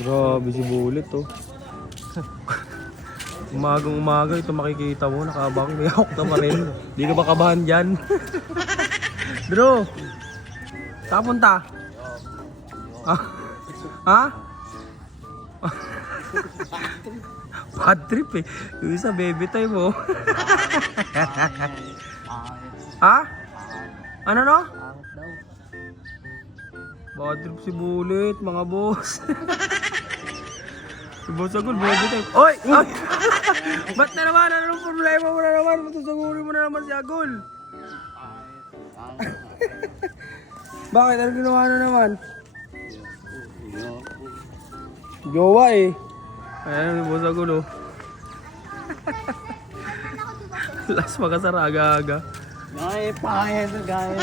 Grabe si Bullet oh. Umagang umaga ito makikita mo, nakabang may hawak na pa rin. Di ka ba kabahan dyan? Bro, saan punta? Ha? Bad trip eh. Yung isa baby time mo. Ha? Ano no? Bad trip si Bullet, mga boss. Si Boss Agol, baby time. Oy! Ay! Ba't na naman? Anong problema mo na naman? Matusagurin mo na naman si Agol. Bakit? Anong ginawa na naman? Jowa eh. Ayan si Boss Agol oh. Last makasara aga-aga. Gaya pa kaya ito, gaya.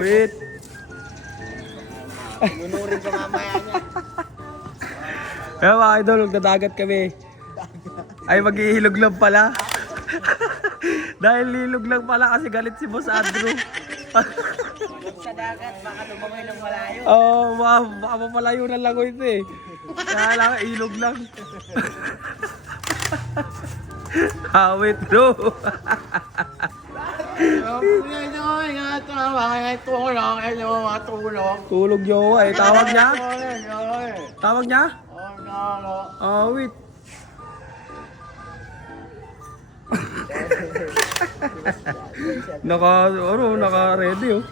Wait. Lunurin ko mamaya niya. Kaya mga idol, nagdadagat kami. Ay, maghihilog lang pala. Dahil lilog lang pala kasi galit si Boss Andrew. Sa dagat, baka tumangoy ng malayo. Oo, baka mapalayo na lang ito eh. Kaya lang, ilog lang. Awit bro. Tulog jowa eh. Tawag niya? Tawag niya? Awit. Naka ready oh.